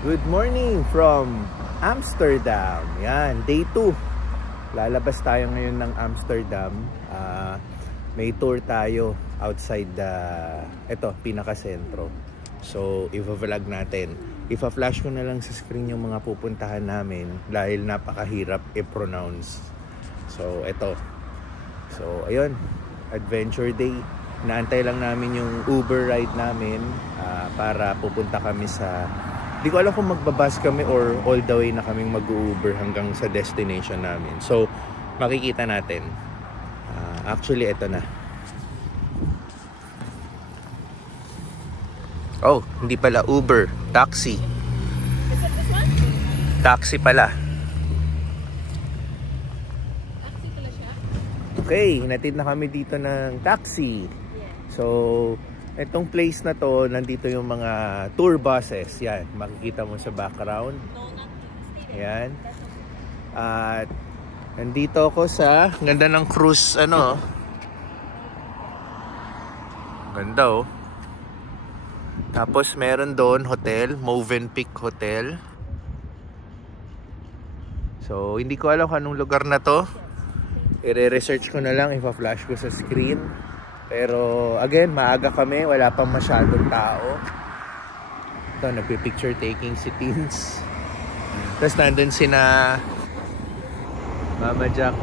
Good morning from Amsterdam. Yan, day 2. Lalabas tayo ngayon ng Amsterdam. May tour tayo outside pinaka-sentro. So, i-vlog natin. Ipa-flash ko na lang sa screen yung mga pupuntahan namin dahil napakahirap i-pronounce. So, ito. So, ayun. Adventure day. Naantay lang namin yung Uber ride namin para pupunta kami sa... Di ko alam kung magbabas kami or all the way na kaming mag-Uber hanggang sa destination namin. So, makikita natin. Actually, ito na. Oh, hindi pala Uber. Taxi. Is it this one? Taxi pala. Taxi pala siya? Okay, hinatid na kami dito ng taxi. Yeah. So, itong place na to, nandito yung mga tour buses. Yan, makikita mo sa background. No, not stay there. Yan. At nandito ako sa ganda ng cruise, ganda oh. Tapos meron doon hotel, Movenpick Hotel. So, hindi ko alam kung anong lugar na to. I-research ko na lang, ipa-flash ko sa screen. Pero again, maaga kami, wala pang masyadong tao. Ito, nagpipicture taking si teens. Tapos nandun sina Mama Jack,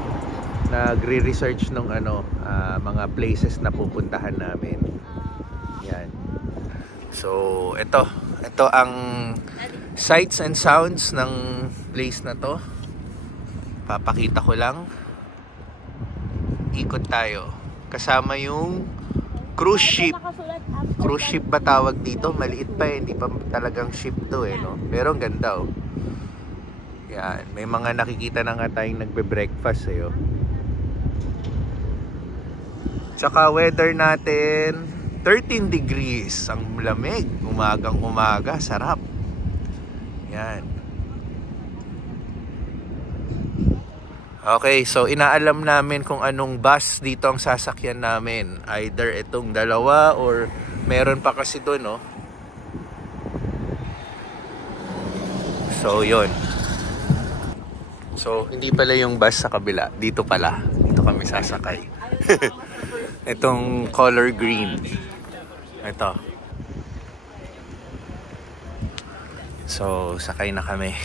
nagre-research ng mga places na pupuntahan namin. Yan. So, ito ang sights and sounds ng place na to. Papakita ko lang. Ikot tayo. Kasama yung cruise ship. Cruise ship ba tawag dito? Maliit pa eh. Hindi pa talagang ship to eh, no? Pero ang ganda oh. Yan. May mga nakikita na nga tayong nagbe-breakfast eh, oh. Tsaka weather natin 13 degrees. Ang lamig. Umagang umaga. Sarap. Yan. Okay, so inaalam namin kung anong bus dito ang sasakyan namin. Either itong dalawa or meron pa kasi doon, no? So, yun. So, hindi pala yung bus sa kabila. Dito pala. Dito kami sasakay. Itong color green. Ito. So, sakay na kami.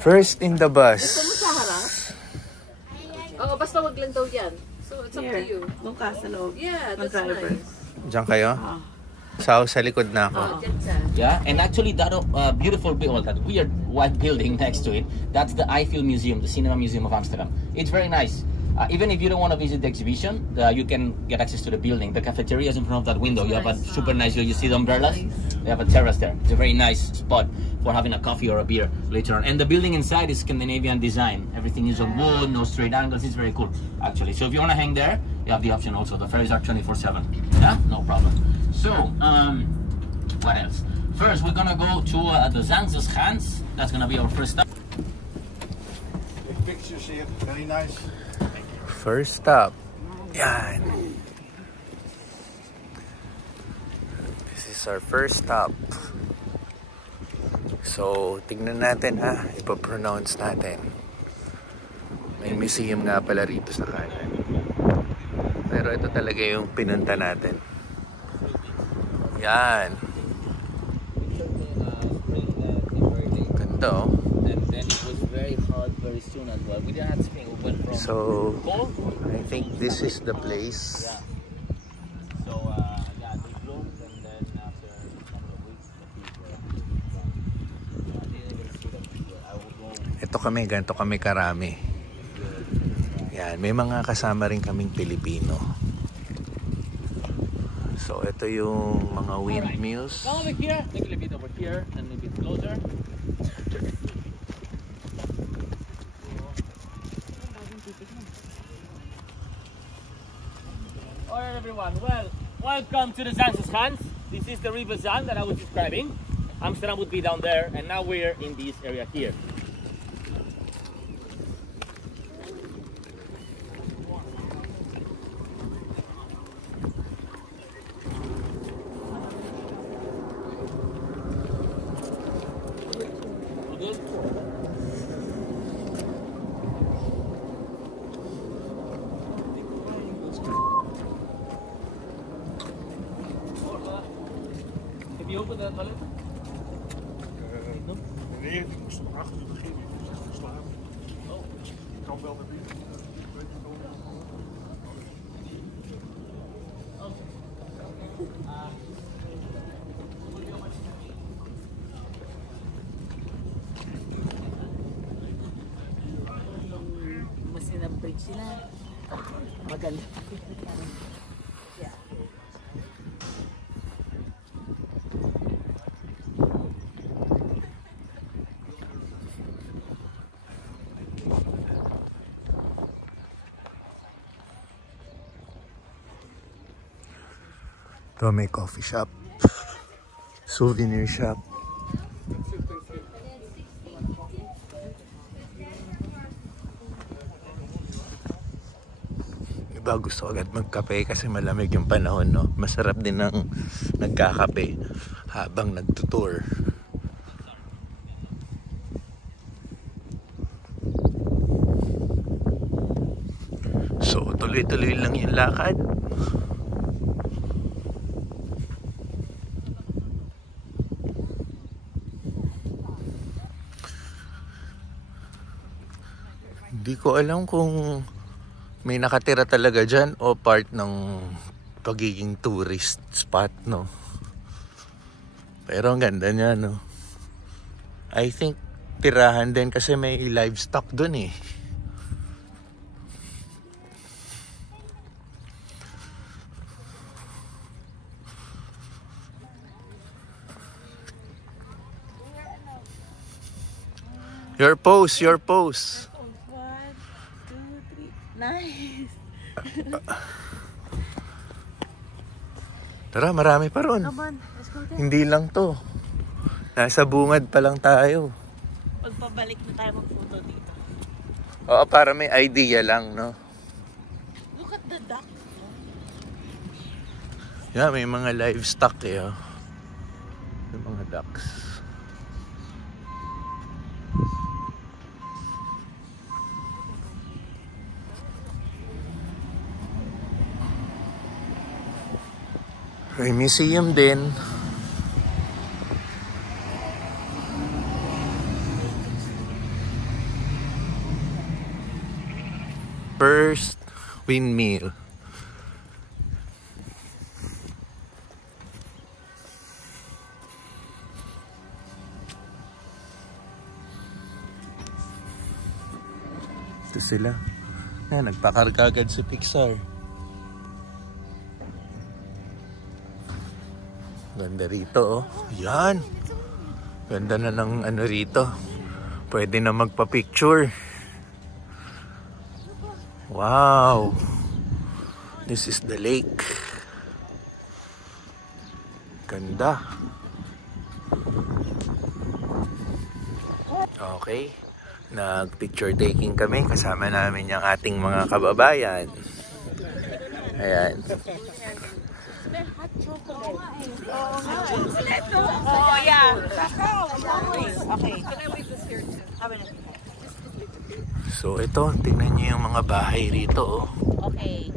First in the bus. Gusto mo sa harap? Oo, basta wag lang daw yan. So, it's up to you. Doon ka sa loob. Yeah, that's Mag-driver. nice. Diyan kayo? Sa likod na ako. Dyan sa... Yeah, and actually that beautiful building, that weird white building next to it, that's the Eiffel Museum, the Cinema Museum of Amsterdam. It's very nice. Even if you don't want to visit the exhibition, you can get access to the building. The cafeteria is in front of that window. You have a super nice view. You see the umbrellas? They have a terrace there. It's a very nice spot for having a coffee or a beer later on. And the building inside is Scandinavian design. Everything is on wood, no straight angles. It's very cool, actually. So if you want to hang there, you have the option also. The ferries are 24/7. Yeah, no problem. So, what else? First, we're gonna go to the Zanzerschans. That's gonna be our first stop. The pictures here, very nice. First stop. Yan. This is our first stop. So, tignan natin ha. Ipa-pronounce natin. May museum nga pala rito sa kanan. Pero ito talaga yung pinunta natin. Yan. Ganda oh. And then it was very hot very soon as well. We didn't have spring. We went from So, cold. I think this is the place. Yeah. So yeah, they bloomed, and then after a couple of weeks, I didn't even see them. I would go. Ito kami, ganito kami karami. Yan, may mga kasama rin kaming Pilipino. So, ito yung mga windmills. Come over here. Take a little bit over here and a bit closer. Alright everyone, well, welcome to the Zanzerschans. This is the River Zan that I was describing. Amsterdam would be down there, and now we're in this area here. Heb je open de toilet? Nee, die moest om 8 uur beginnen, dus echt geslapen. Oh. Ik kan wel naar binnen. Masina bridge sila. Maganda. Ito may coffee shop, souvenir shop. Iba gusto agad magkape kasi malamig yung panahon, no? Masarap din ng nagkakape habang nagtutour. So tuloy-tuloy lang yung lakad. Hindi ko alam kung may nakatira talaga dyan o part ng pagiging tourist spot, no? Pero ang ganda niya, no? I think tirahan din kasi may livestock dun eh. Your pose, your pose. 1, 2, 3. Nice. Tara, marami pa ron. Come on, let's go there. Hindi lang to. Nasa bungad pa lang tayo. Pagpabalik na tayo mag-photo dito. Oo, para may idea lang, no? Look at the duck. Yeah, may mga livestock eh, oh. May mga ducks. May museum din. First windmill. Ito sila. Yan, nagpakarga agad si Pixar. Ganda rito, oh. Yan. Ganda na ng ano rito. Pwede na magpa-picture. Wow. This is the lake. Ganda. Okay. Nag-picture taking kami. Kasama namin yung ating mga kababayan. Ayan. Oh, yeah. Okay. So ito, tingnan niyo yung mga bahay rito, oh. Okay.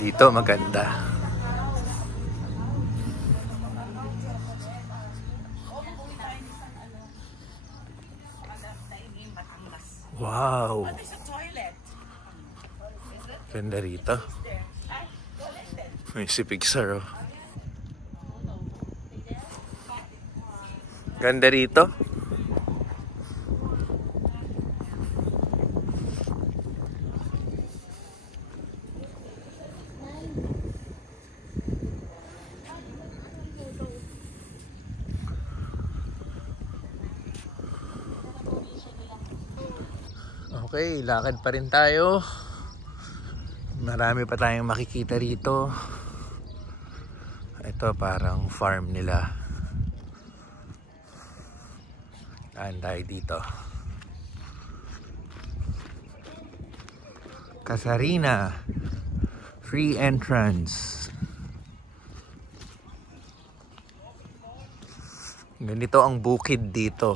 Dito maganda. Wow. Ganda rito. May si Pixar, oh. Ganda rito. Okay, lakad pa rin tayo. Marami pa tayong makikita rito. Ito parang farm nila. Saan tayo dito? Casarina. Free entrance. Ganito ang bukid dito.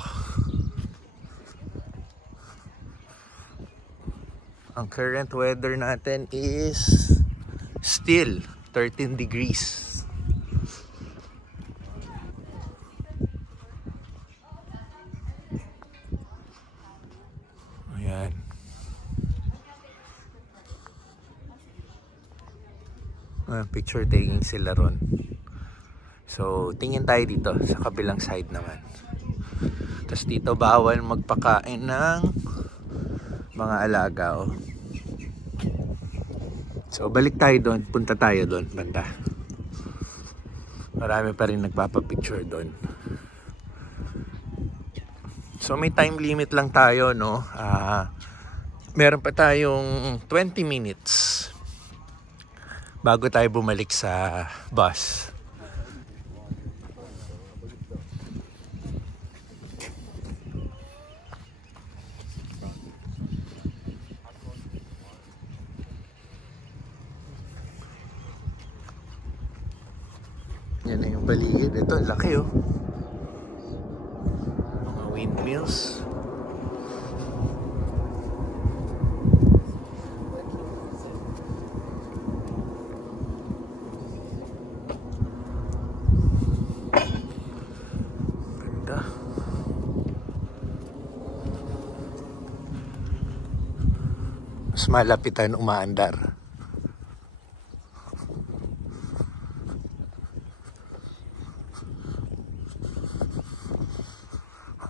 Ang current weather natin is still 13 degrees. Ayan. Picture taking sila ron. So, tingin tayo dito sa kabilang side naman. Tapos dito bawal magpakain ng mga alaga. Oh. So, balik tayo doon. Punta tayo doon, banda. Marami pa rin nagpapapicture doon. So, may time limit lang tayo, no? Meron pa tayong 20 minutes bago tayo bumalik sa bus. Yan na yung baligid. Ito, laki oh. Mga windmills. Ganda. Mas malapitan umaandar.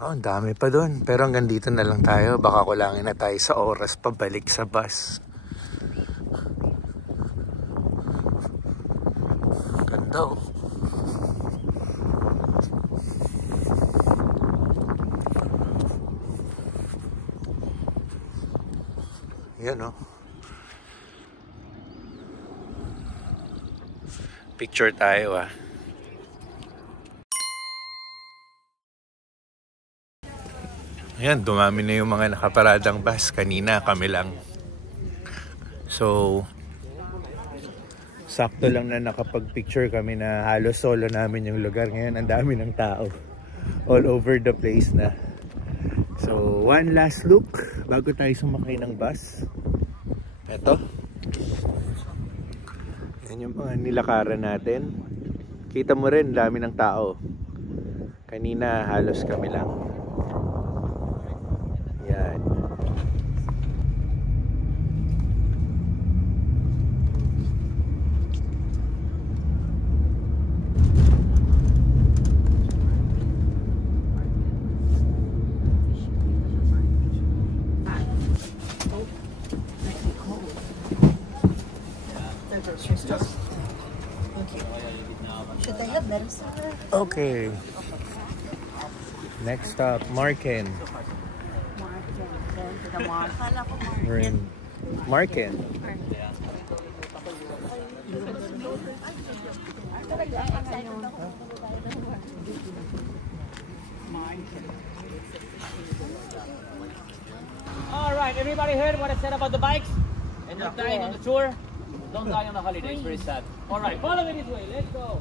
Oh, ang dami pa doon. Pero hanggang dito na lang tayo. Baka kulangin na tayo sa oras pabalik sa bus. Ganda oh. Yan oh. Picture tayo ah. Ayan, dumami na yung mga nakaparadang bus. Kanina kami lang. So, sakto lang na nakapag-picture kami na halos solo namin yung lugar. Ngayon, ang dami ng tao. All over the place na. So, one last look bago tayo sumakay ng bus. Eto. Yan yung mga nilakaran natin. Kita mo rin, dami ng tao. Kanina, halos kami lang. Yan. Should I have them, sir? Okay. Next stop, Marken. We're in Marken. All right, everybody heard what I said about the bikes? And you're dying on the tour? Don't die on the holiday, it's very sad. All right, follow me this way, let's go.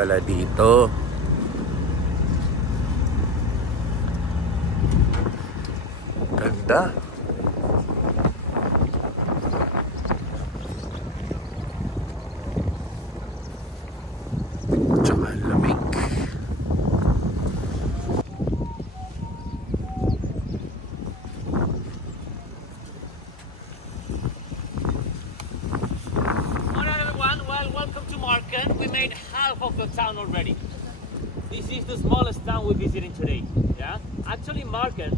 pala dito. Ganda. Tsaka lamig. Welcome to Marken. We made half of the town already. This is the smallest town we're visiting today. Yeah, actually Marken,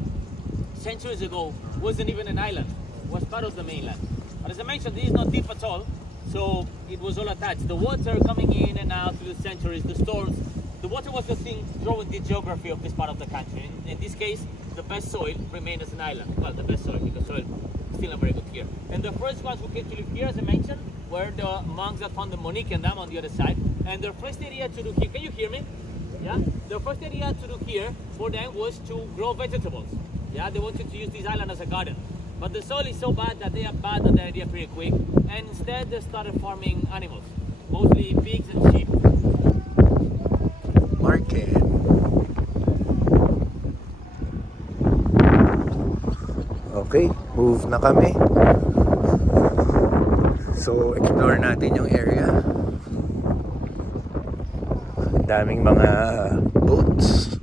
centuries ago, wasn't even an island. It was part of the mainland. But as I mentioned, this is not deep at all, so it was all attached. The water coming in and out through the centuries, the storms. The water was the thing drawing the geography of this part of the country. In this case, the best soil remained as an island. Well, the best soil, because soil is still not very good here. And the first ones who came to live here, as I mentioned, were the monks that found the Moniken Dam on the other side. And their first idea to do here, can you hear me? Yeah? Their first idea to do here for them was to grow vegetables. Yeah, they wanted to use this island as a garden. But the soil is so bad that they abandoned the idea pretty quick. And instead they started farming animals, mostly pigs and sheep. Marken. Okay, move na kami. So, explore natin yung area. Ang daming mga boats.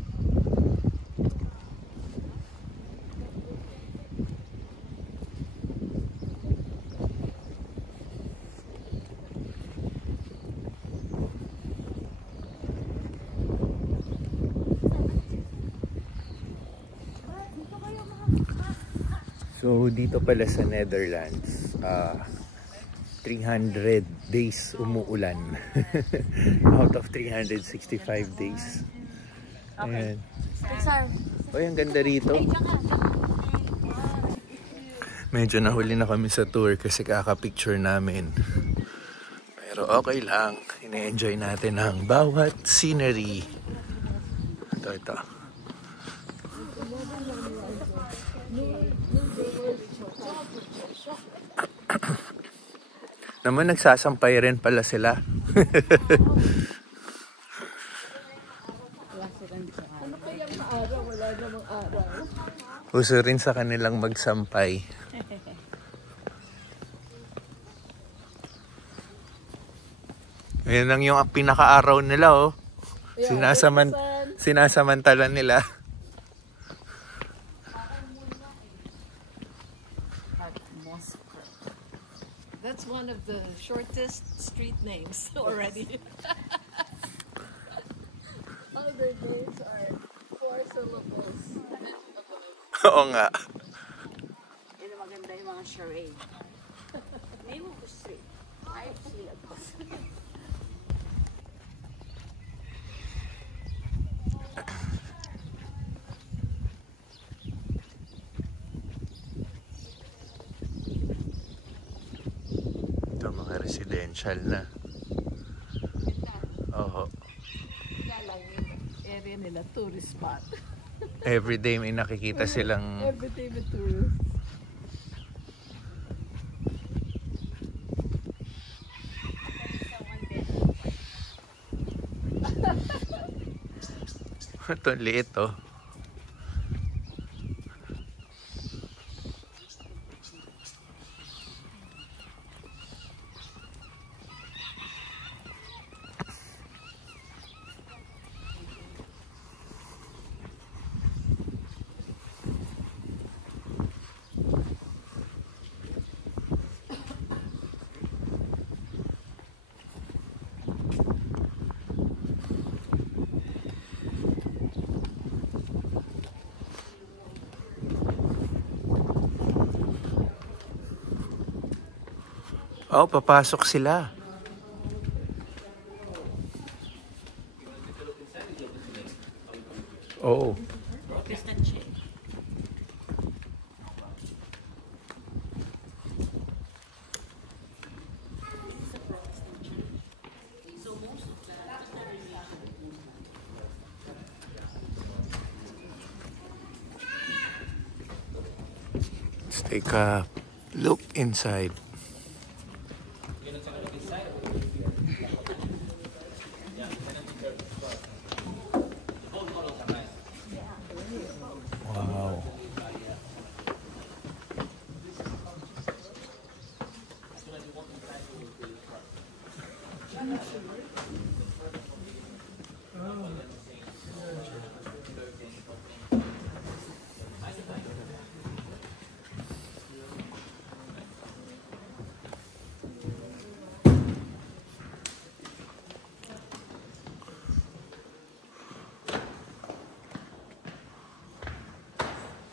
So, dito pala sa Netherlands, 300 days umuulan. Out of 365 days. Okay. Ayan. Pixar. Uy, ang ganda rito. Medyo nahuli na kami sa tour kasi kaka-picture namin. Pero okay lang. Ine-enjoy natin ang bawat scenery. Ito. Naman nagsasampay rin pala sila. Uso rin sa kanilang magsampay. Ayan lang yung pinaka-araw nila, oh. Sinasamantala nila. That's one of the shortest street names already. Other names are 4 syllables. Oo nga. Ito maganda yung mga charade. Name of the street. 5 syllables. Ito mga residential na. Oo. Lang yung area nila, tourist spot. Everyday may nakikita silang Everyday with tourists. ito liit, oh. Oh, papasok sila. Oh. Let's take a look inside.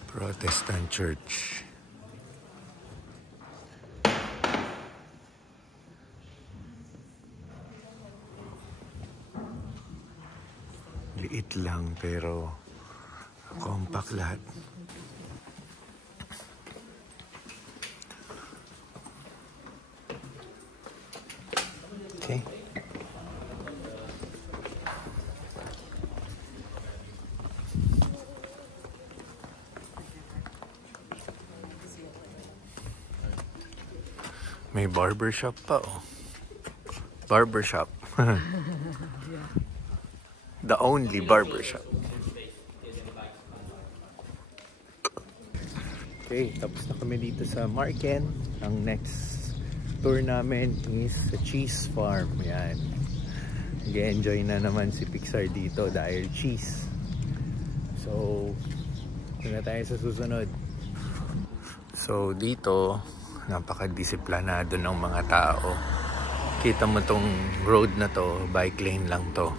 Protestant Church. Liit lang pero compact lahat. Okay. May barbershop pa oh. Barbershop. The only barbershop. Okay, tapos na kami dito sa Marken. Ang next tour namin is sa cheese farm. Yan. Nag-enjoy na naman si Pixar dito dahil cheese. So, ito na tayo sa susunod. So, dito napakadisiplinado ng mga tao. Kita mo tong road na to, bike lane lang to.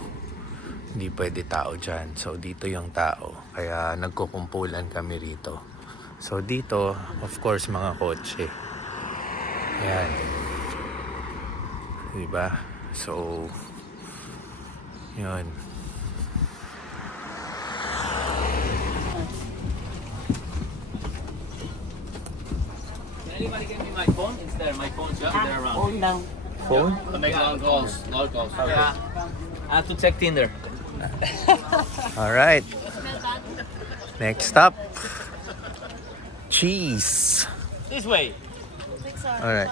Hindi pwede tao dyan. So dito yung tao. Kaya nagkukumpulan kami rito. So dito, of course, mga kotse. Ayan. Diba? So, yun. Anybody give me my phone? It's there. My phone's there around. Phone lang. Phone? To make long calls. Long calls. Yeah. I have to check Tinder. Alright. Next stop. Cheese. This way. Alright.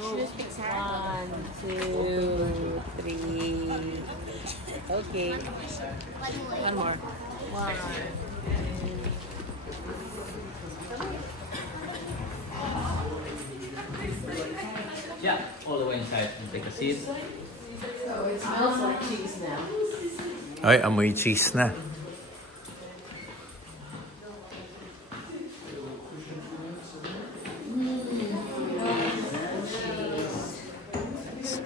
Shoes, Pixar. 1, 2, 3. Okay. One more. 1. Yeah, all the way inside. Take a seat. So it smells like cheese now. Ay, amoy cheese na.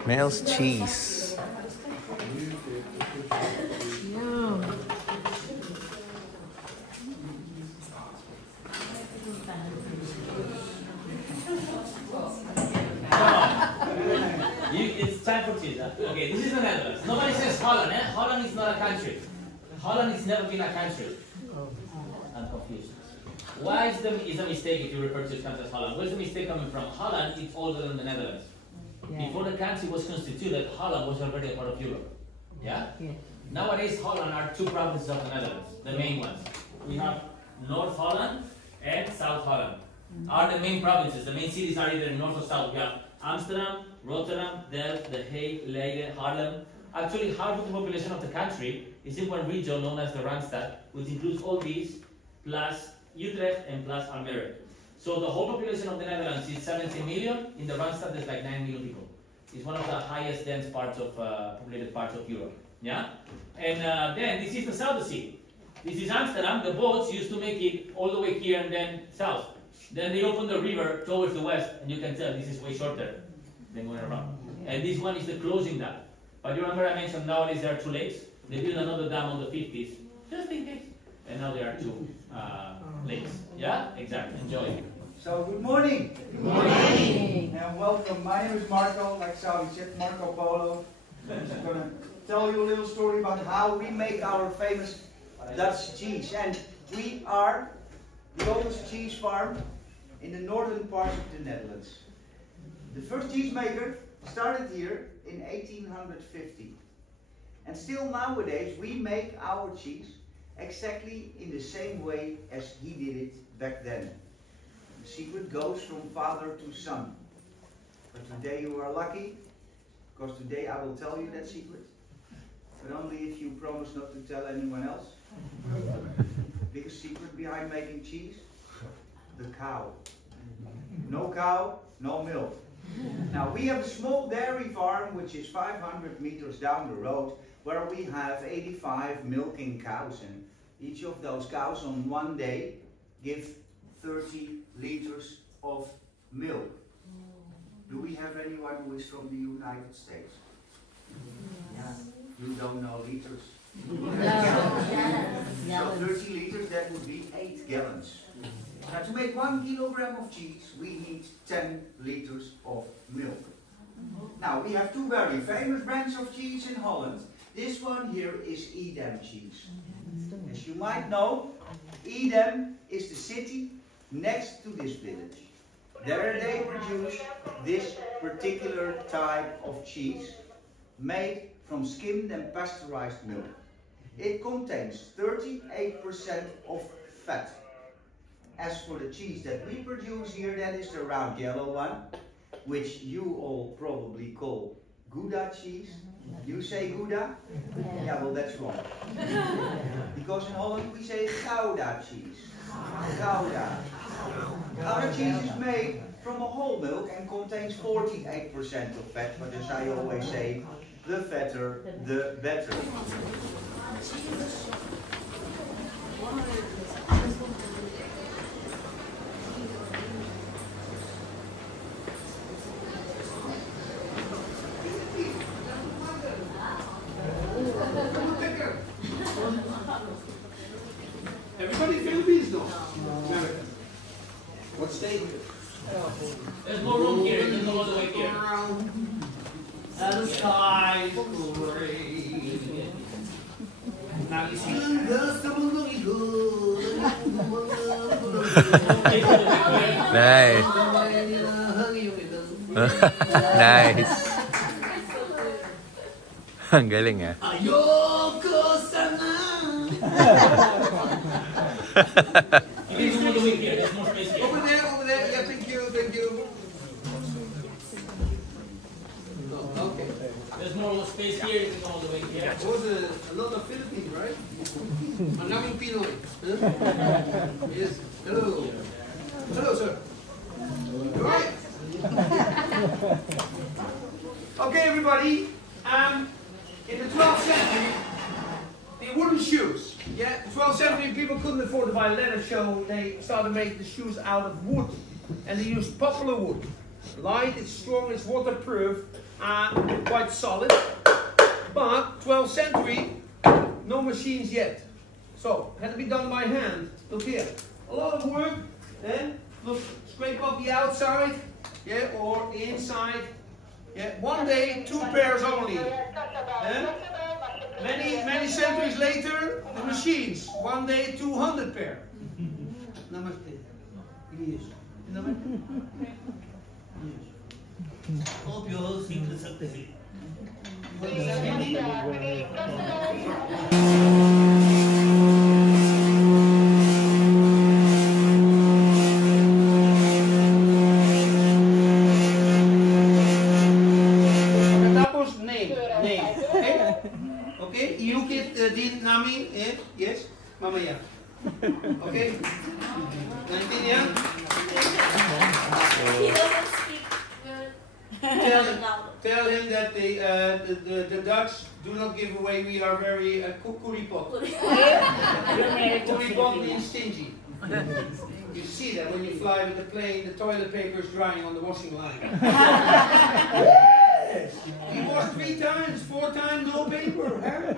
Smells cheese. It's time for cheese. Huh? Okay, this is the Netherlands. Nobody says Holland. Eh? Holland is not a country. Holland has never been a country. I'm confused. Why is a mistake if you refer to it as Holland? Where's the mistake coming from? Holland is older than the Netherlands. Yeah. Before the country was constituted, Holland was already a part of Europe. Yeah? Yeah. Nowadays, Holland are two provinces of the Netherlands, the main ones. We have North Holland and South Holland. Are the main provinces. The main cities are either in north or south. We have Amsterdam, Rotterdam, Delft, The Hague, Leiden, Haarlem. Actually, half of the population of the country is in one region known as the Randstad, which includes all these, plus Utrecht and plus Almere. So the whole population of the Netherlands is 17 million. In the Randstad, there's like 9 million people. It's one of the highest dense parts of populated parts of Europe. Yeah, and then this is the South Sea. This is Amsterdam. The boats used to make it all the way here and then south. Then they open the river towards the west, and you can tell this is way shorter than going around. And this one is the closing dam. But you remember I mentioned nowadays there are two lakes. They built another dam on the 50s, just in case. And now there are two lakes. Yeah, exactly. Enjoy. So good morning. Good morning. And welcome. My name is Marco, like Saudi said, Marco Polo. I'm just going to tell you a little story about how we make our famous Dutch cheese. And we are the oldest cheese farm in the northern part of the Netherlands. The first cheesemaker started here in 1850. And still nowadays we make our cheese exactly in the same way as he did it back then. The secret goes from father to son. But today you are lucky because today I will tell you that secret, but only if you promise not to tell anyone else. Biggest secret behind making cheese? The cow. No cow, no milk. Now we have a small dairy farm which is 500 meters down the road where we have 85 milking cows, and each of those cows on one day give 30 liters of milk. Do we have anyone who is from the United States? Yeah. You don't know liters. So 30 liters, that would be 8 gallons. Now to make 1 kilogram of cheese, we need 10 liters of milk. Now we have two very famous brands of cheese in Holland. This one here is Edam cheese. As you might know, Edam is the city next to this village. There they produce this particular type of cheese made from skimmed and pasteurized milk. It contains 38% of fat. As for the cheese that we produce here, that is the round yellow one, which you all probably call Gouda cheese. You say Gouda? Yeah, well that's wrong. Because in Holland we say Gouda cheese. Gouda. Our cheese is made from a whole milk and contains 48% of fat, but as I always say, the fatter, the better. Everybody Philippines though. America. What state? There's more room here. You can go all the way here. And the sky is gray. Now you see Nice. Nice. Ang galing ah. Ayoko sana. You can go all the way here. There's more space here. Over there, over there. Yeah, thank you, thank you. Okay. There's more space here. You can go all the way here. There was a lot of Philippines, right? I'm now in Pinoy. Huh? Yes. Hello. Hello, sir. You alright? Okay, everybody. In the 12th century, the wooden shoes. Yeah, 12th century people couldn't afford to buy leather, so they started making the shoes out of wood, and they used poplar wood. Light, it's strong, it's waterproof, and quite solid. But 12th century, no machines yet. So, had to be done by hand. Look here. A lot of work. Look, scrape off the outside, yeah, or the inside. Yeah, one day, 2 pairs only. Many centuries later, the machines. One day, 200 pair. Namaste. Yes. Hope you all sing the success. Okay, you get din namin, yes, mamaya. Okay, naintindihan? He doesn't speak good. Tell him that the Dutch do not give away. We are very kuripot. Kuripot means stingy. You see that when you fly with the plane, the toilet paper is drying on the washing line. Yes! He washed 3 times, 4 times, no paper. And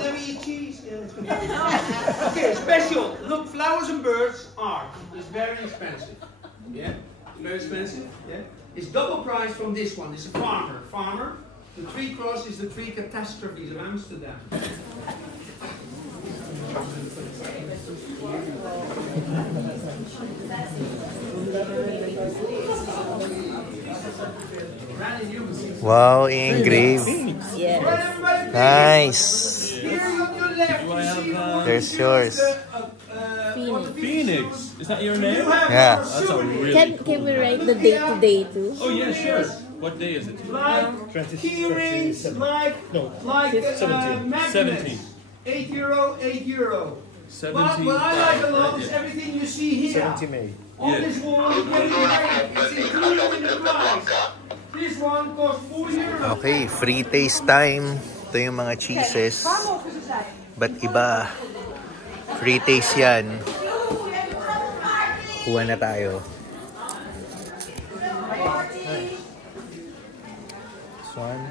then we eat cheese. Okay, special. Look, flowers and birds art is very expensive. Yeah, very expensive. Yeah, it's double price from this one. It's a farmer. The 3 cross is the 3 catastrophes of Amsterdam. Wow, engraved. Nice. Here on your left, you see There's yours. what the Phoenix. Is that your name? Yeah. That's a really Can we write the date today too? Oh yeah, sure. What day is it? Like keyrings, like magnets. 17. €8, €8. 17. But what I like a lot is everything you see here. 70 May. On this wall, you get it right. It's included in the price. This one costs €4. Okay, free taste time. Ito yung mga cheeses. Ba't iba? Free taste yan. Kuha na tayo. This one.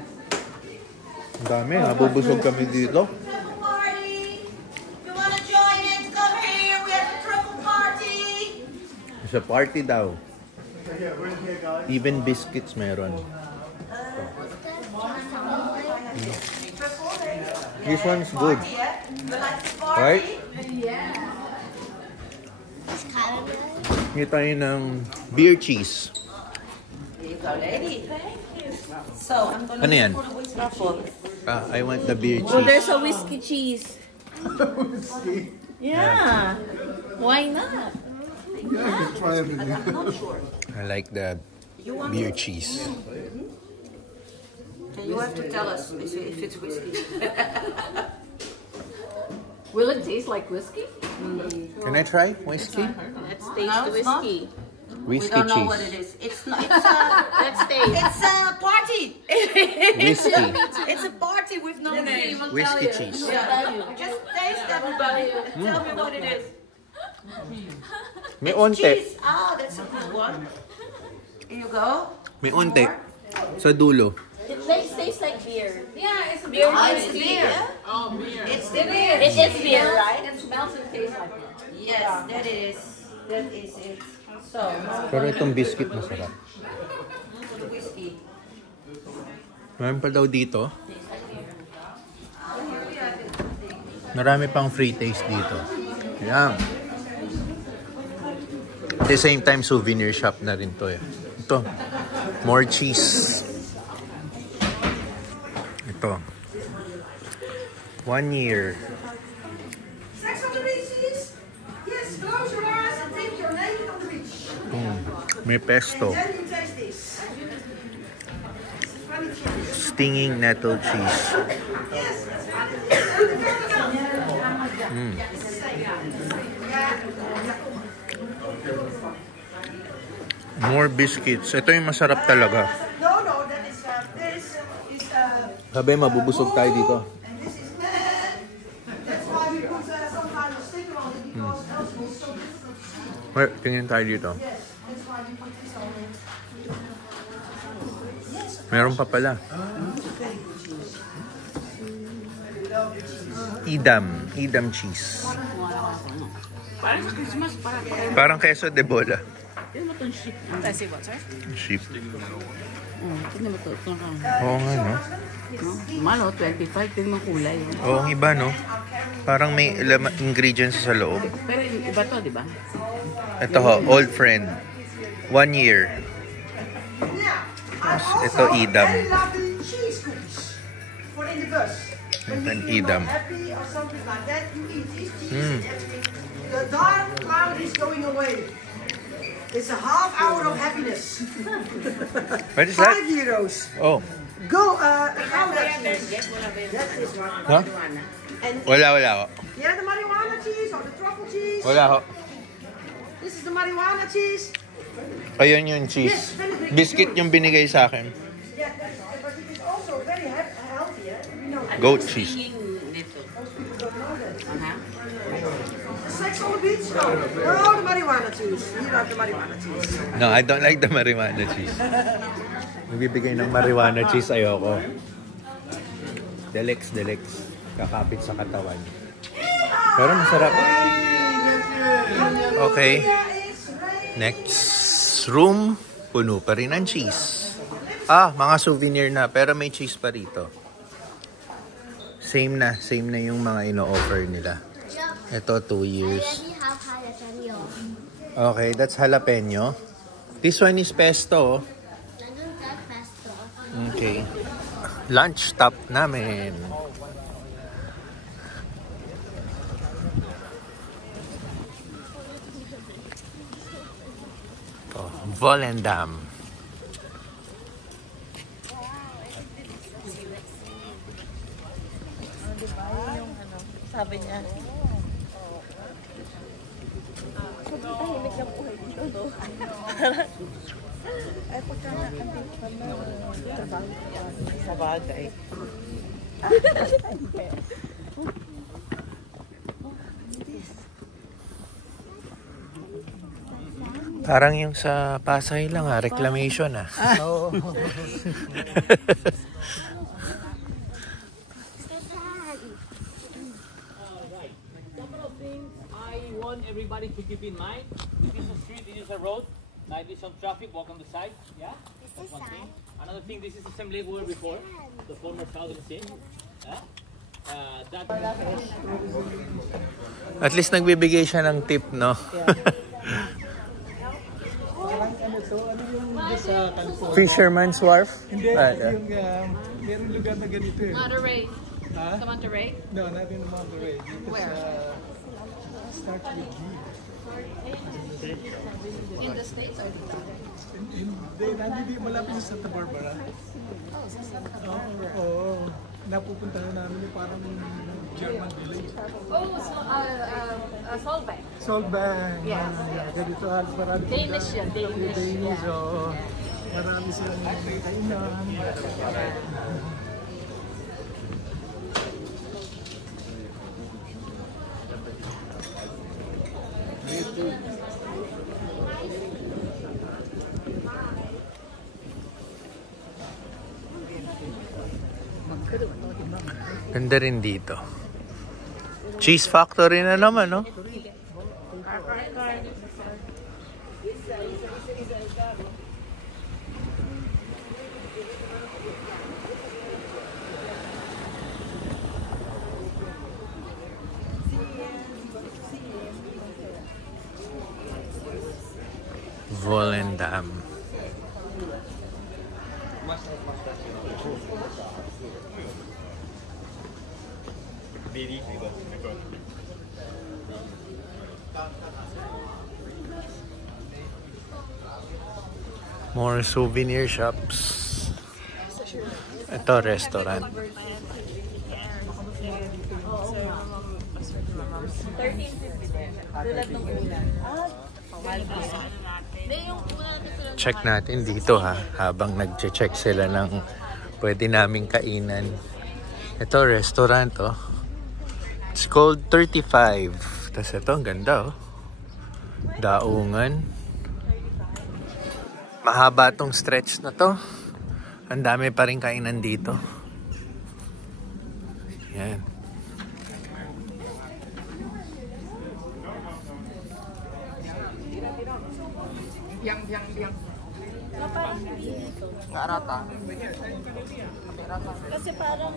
Ang dami. Nabubusog kami dito. Sa party daw. Even biscuits meron. This one's good. Right? Ngayon tayo ng beer cheese. Ano yan? I want the beer Oh, cheese. there's a whiskey cheese. Yeah. Why not? I like the beer cheese. You have to tell us if it's whiskey. Will it taste like whiskey? Can I try whiskey? Let's taste the whiskey. Whiskey We don't know what cheese. it is. It's not. Let's taste. It's a party. Whiskey. It's a party with no name. Whiskey cheese. Just taste everybody. Tell me what it is. May onte. Cheese. Ah, that's a good one. Here you go. May onte. Sa dulo. It tastes like beer. Yeah, it's a Beer. Ah, it's beer. Oh, beer. It's the beer. It is beer, right? It smells and tastes like it. Yes, that is. That is it. So, Pero itong biscuit masarap. whiskey. Meron pa daw dito. Marami pang free taste dito. Yan. At the same time, souvenir shop na rin to eh. Ito. More cheese. Ito. 1 year. Sex on the beach. Yes, close your eyes and think you're naked on the beach. May pesto. Then you taste this. Funny cheese. Stinging nettle cheese. Yes, that's funny. More biscuits. Ito yung masarap talaga. No, that is Sabi, mabubusog tayo dito. and this is that's why we put some kind of sticker on it because else it's so difficult to see. Well, tingin tayo dito. Yes, that's why we put this on it. Meron pa pala. Edam cheese. Parang sa Christmas, Parang queso de bola. Tignan mo itong sheep. Kasi what, sir? Sheep. Tignan mo ito. Oo nga, no? Malo, 25. Tignan mo kulay. Oo, ang iba, no? Parang may ingredients sa loob. Pero iba to, di ba? Ito ho, old friend. 1 year. Ito, edam. Cheese cookies for in the bus. Ito, an edam. Happy or something like that, you eat this cheese and everything. The dark cloud is going away. It's a half hour of happiness. What is that? €5. Oh. Go, how that cheese? That's this one. Huh? And Wala ho. yeah, the marijuana cheese or the truffle cheese. Wala ho. This is the marijuana cheese. Ayun yung cheese. Biscuit yung binigay sa akin. Yeah, but it is also very healthy. You know. Goat cheese. Sex on the beach? No, the marijuana cheese. You love the marijuana cheese. No, I don't like the marijuana cheese. Nagbibigay ng marijuana cheese, ayoko. Delix. Kakapit sa katawan. Pero masarap. Okay. Next room, puno pa rin ang cheese. Mga souvenir na, pero may cheese pa rito. Same na yung mga ino-offer nila. Ito, 2 years. I already have jalapeno. Okay, that's jalapeno. This one is pesto. I don't like pesto. Okay. Lunch stop namin. Volendam. Sabi niya. Tahimik na buhay dito, no? Ay, pagka nakandito ka na trabaho sa bagay. Parang yung sa Pasay lang reclamation Oo. Everybody to keep in mind, this is a street, this is a road. Now there's some traffic, walk on the side. Yeah? That's one thing. Another thing, this is the same lake we were before, the former Southern Sea. Yeah? That... At least nagbibigay siya ng tip, no? Fisherman's Wharf? Hindi, yung merong lugar na ganito eh. Monterey. Ha? Sa Monterey? No, not in Monterey. Where? Starts with G. In the States or dito? Hindi, malapit sa Santa Barbara. Oh, sa Santa Barbara. Oo. Napupuntahan namin yung parang German village. Oh, so, Solvang. Solvang. Yes. Ganito halos marami. Danish yun, Danish. Danish, oo. Marami silang kainan. Ganda rin dito. Cheese factory na naman, no? Volendam. More souvenir shops. Ito, restaurant. 13.50. Check natin dito ha, habang nagche-check sila ng pwede naming kainan. Ito, restaurant oh. It's called 35. Tapos ito, ang ganda oh. Daungan. Mahaba tong stretch na to. Ang dami pa rin kainan dito. Yan. Karata. Kasi parang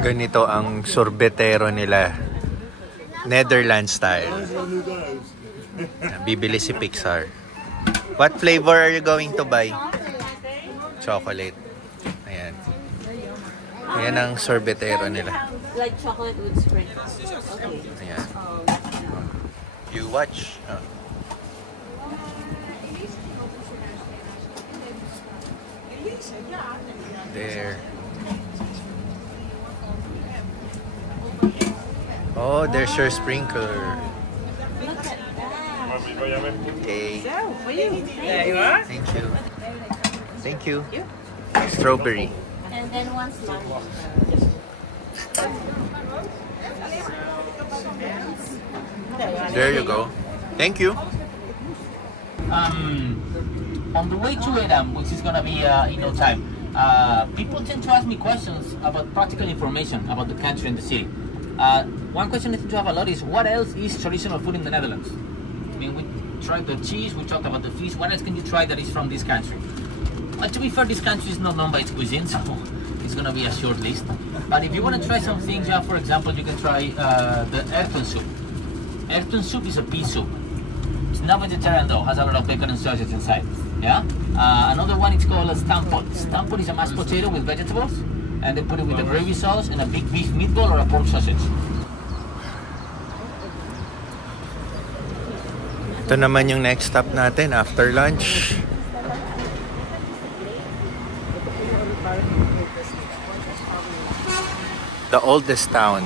ganito ang sorbetero nila. Netherlands style. Bibili si Pixar. What flavor are you going to buy? Chocolate. Ayan. Ayan ang sorbetero nila. like chocolate with sprinkles. Okay. Ayan. You watch. Oh. There. Oh, there's your sprinkler. Okay. There you are. Thank you. Thank you. Strawberry. And then one slime. There you go. Thank you. On the way to Edam, which is gonna be in no time, people tend to ask me questions about practical information about the country and the city. One question I tend to have a lot is, what else is traditional food in the Netherlands? I mean, we tried the cheese, we talked about the fish. What else can you try that is from this country? Well, to be fair, this country is not known by its cuisine, so it's gonna be a short list. But if you want to try some things, for example, you can try the Erwten soup. Erwten soup is a pea soup. It's not vegetarian though, has a lot of bacon and sausage inside. Yeah. Another one is called a stampot. Stampot is a mashed potato with vegetables, and they put it with a gravy sauce and a big beef meatball or a pork sausage. Ito naman yung next stop natin after lunch. The oldest town.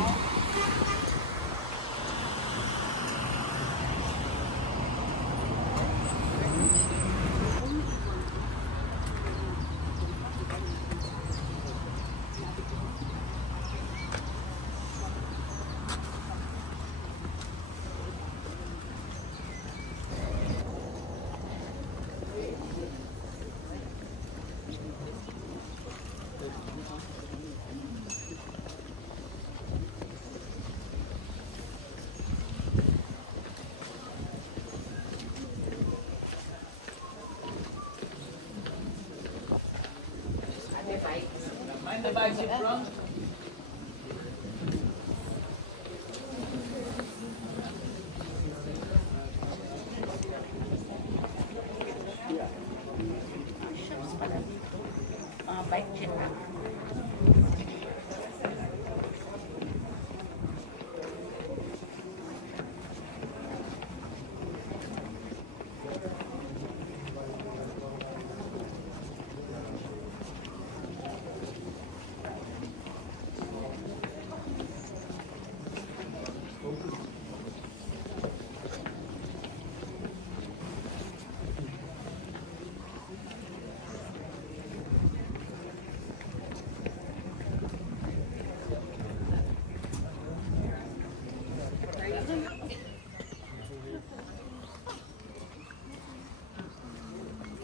Mind the bikes in front.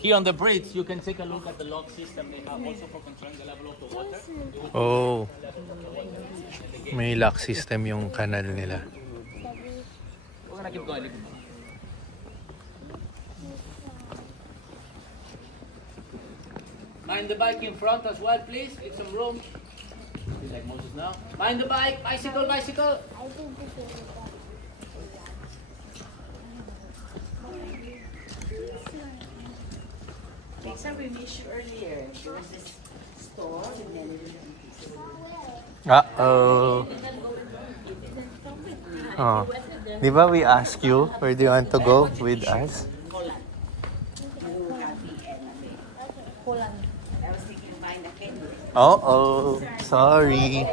Here on the bridge, you can take a look at the lock system they have also for controlling the level of the water. Oh, may lock system yung kanal nila. We're gonna keep going. Mind the bike in front as well, please. Leave some room. Like Moses now. Mind the bike. Bicycle, bicycle. Lisa, we missed you earlier. There was this store and then... Uh-oh. Oh. Di ba we ask you where do you want to go with us? Uh-oh. Sorry.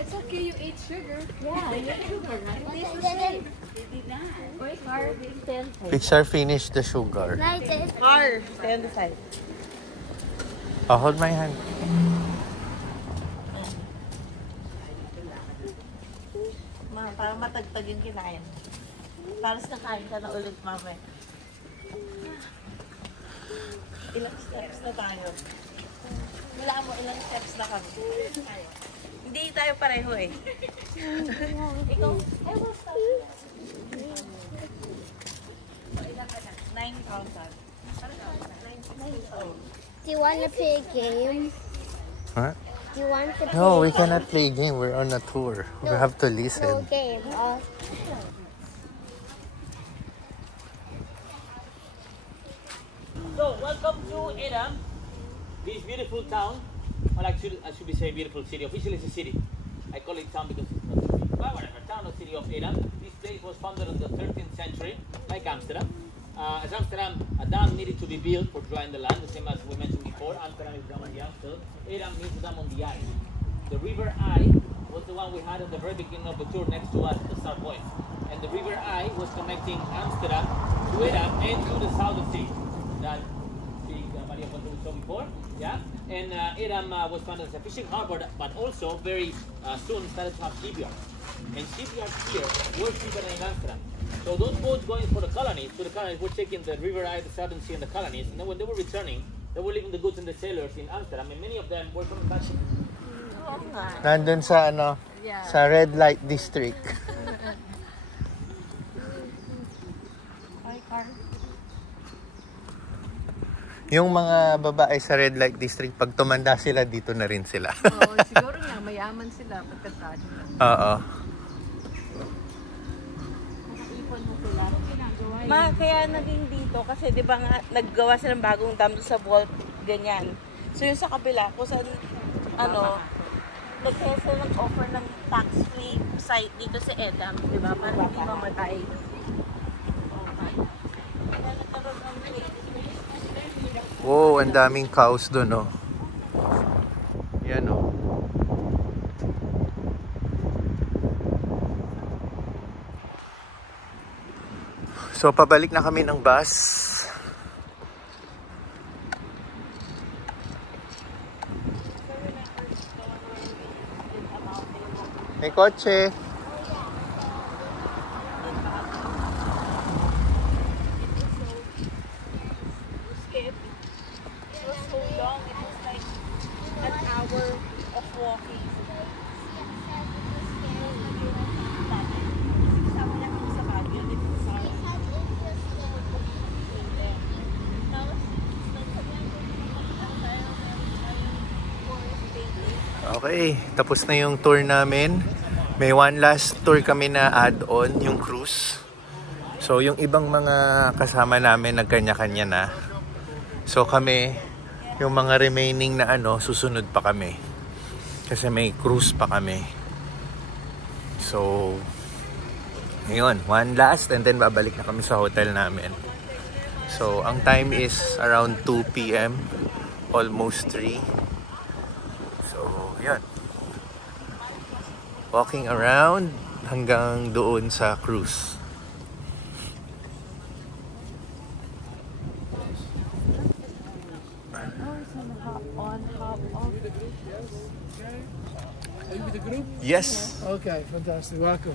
It's okay, you ate sugar. Yeah, you ate sugar, right? Pixar finished the sugar. Car, stay on the side. Oh, hold my hand. Ma, parang matagtag yung kinain. Paras nakain ka na ulit, mama. Ilang steps na tayo? Wala mo, ilang steps na kami. Hindi tayo pareho eh. Ikaw, I will stop. 9,000. Do you want to play a game? Huh? Do you want to play No, we cannot play game. We're on a tour. We have to no listen. game? So, welcome to Edam, this beautiful town. Well, actually, I should be saying beautiful city. Officially, it's a city. I call it town because it's not a city. But whatever, town or city of Edam. This place was founded in the 13th century, like Amsterdam. As Amsterdam, a dam needed to be built for drying the land, the same as we mentioned before. Amsterdam is dam on the Amstel. Edam means dam on the ice. The river I was the one we had at the very beginning of the tour next to us at the start point. And the river I was connecting Amsterdam to Edam and to the south of sea. That big Maria Ponte we saw before. Yeah? And Edam was founded as a fishing harbor, but also very soon started to have shipyards. And shipyards here were cheaper than in Amsterdam. So those boats going for the colonies, were taking the river I, the Southern Sea, and the colonies. And then when they were returning, they were leaving the goods and the sailors in Amsterdam, and many of them were coming back. Nandun sa ano, sa red light district. Yung mga babae sa red light district, pag tumanda sila, dito na rin sila. Oo, siguro nga, mayaman sila pagkasali. Oo. Kaya naging dito kasi 'di ba nga naggawa sila ng bagong dam sa vault ganyan. So yung sa kabila kung saan nagkaya sila nag-offer ng tax-free site dito sa Edam, 'di ba? Para hindi mamatay. Wow, ang daming cows doon, oh. Yan, oh. So, pabalik na kami ng bus. May kotse. Okay, tapos na yung tour namin. May one last tour kami na add-on, yung cruise. So, yung ibang mga kasama namin nagkanya-kanya na. So, kami, yung mga remaining na susunod pa kami. Kasi may cruise pa kami. So, ngayon, one last and then babalik na kami sa hotel namin. So, ang time is around 2 PM, almost 3. Yan. Walking around hanggang doon sa cruise. Are you with the group? Yes. Okay, fantastic. Welcome.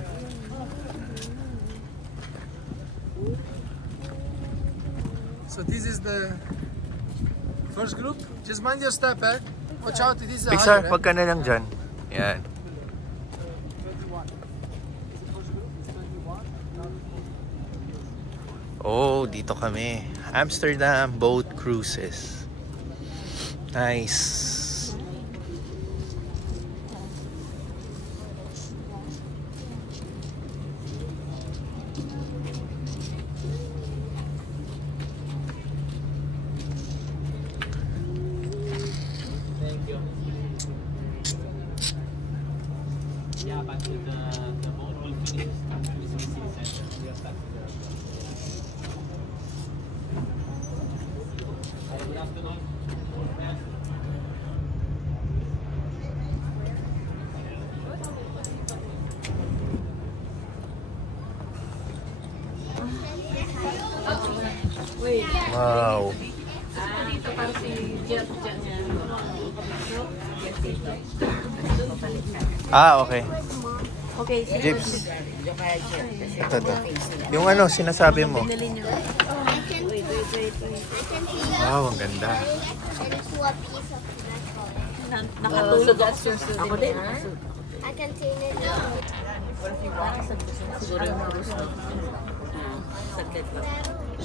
So this is the first group. Just mind your step, eh? Watch out, it is a Pixar, higher, wag ka na lang dyan. Yan. Oh, dito kami. Amsterdam Boat Cruises. Nice. Wow. Ah, okay. Okay, Jeeps. Ito. Yung sinasabi mo. Wow, ang ganda. Nakatulog ako din. I can see it.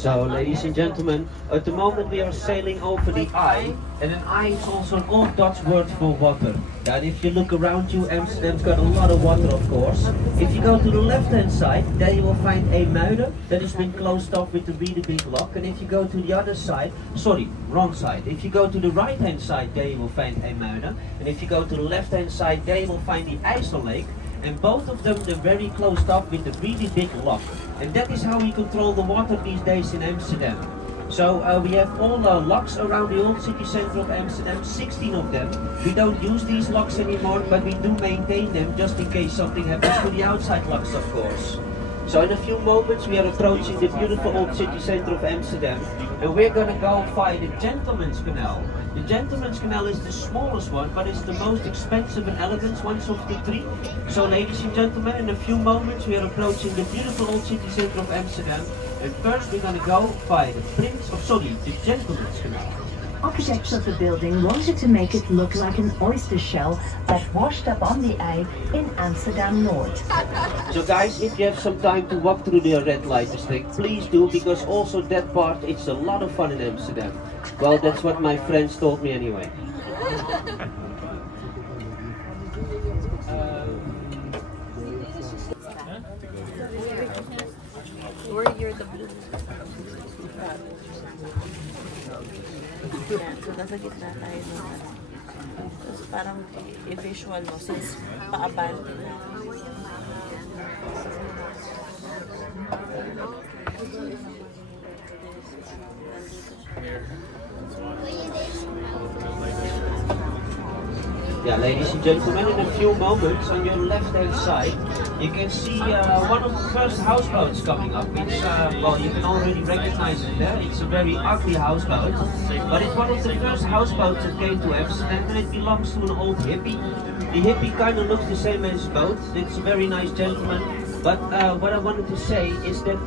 So, ladies and gentlemen, at the moment we are sailing over the eye, and an eye is also an Old Dutch word for water. And if you look around you, Amsterdam's got a lot of water, of course. If you go to the left-hand side, there you will find a muiden that has been closed off with a really big lock. And if you go to the other side, sorry, wrong side. If you go to the right-hand side, there you will find a muiden. And if you go to the left-hand side, there you will find the IJssel Lake. And both of them, they're very closed up with a really big lock. And that is how we control the water these days in Amsterdam. So we have all locks around the old city center of Amsterdam, 16 of them. We don't use these locks anymore, but we do maintain them just in case something happens to the outside locks, of course. So in a few moments we are approaching the beautiful old city center of Amsterdam, and we're gonna go via the Gentleman's Canal. The Gentleman's Canal is the smallest one, but it's the most expensive and elegant one of the three. So ladies and gentlemen, in a few moments we are approaching the beautiful old city center of Amsterdam, and first we're gonna go via the Gentleman's Canal. Architects of the building wanted to make it look like an oyster shell that washed up on the eye in Amsterdam North. So guys, if you have some time to walk through the red light district, please do, because also that part, it's a lot of fun in Amsterdam. Well, that's what my friends told me anyway. Where you're the blue. Yan, so nasa gitna tayo nun. Tapos parang i-visual mo since pa-abandon. Yeah, ladies and gentlemen, in a few moments on your left-hand side, you can see one of the first houseboats coming up. It's, well, you can already recognize it there. It's a very ugly houseboat, but it's one of the first houseboats that came to Amsterdam, and it belongs to an old hippie. The hippie kind of looks the same as his boat. It's a very nice gentleman, but what I wanted to say is that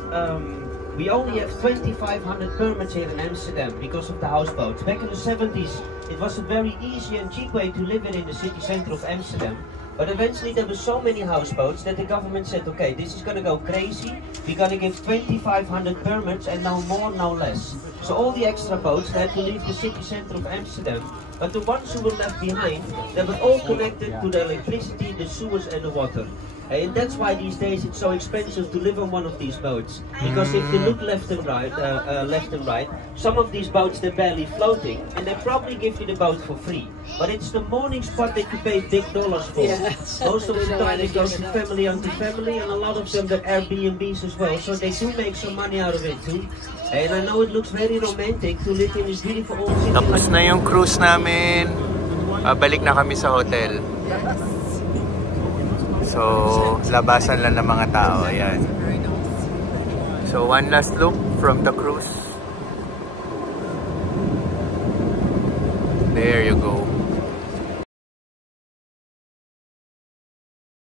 we only have 2,500 permits here in Amsterdam because of the houseboats. Back in the 70s, it was a very easy and cheap way to live in the city center of Amsterdam. But eventually there were so many houseboats that the government said, okay, this is going to go crazy. We're going to give 2,500 permits and no more, no less. So all the extra boats had to leave the city center of Amsterdam. But the ones who were left behind, they were all connected to the electricity, the sewers and the water. And that's why these days it's so expensive to live on one of these boats. Because if you look left and right, some of these boats they're barely floating, and they probably give you the boat for free. But it's the morning spot that you pay big dollars for. Yeah. Most of the time it goes from family onto family, and a lot of them are Airbnbs as well. So they do make some money out of it too. And I know it looks very romantic to live in this beautiful old city. Tapos na yung cruise namin. Balik na kami sa hotel. So, labasan lang ng mga tao. Ayan. So, one last look from the cruise. There you go.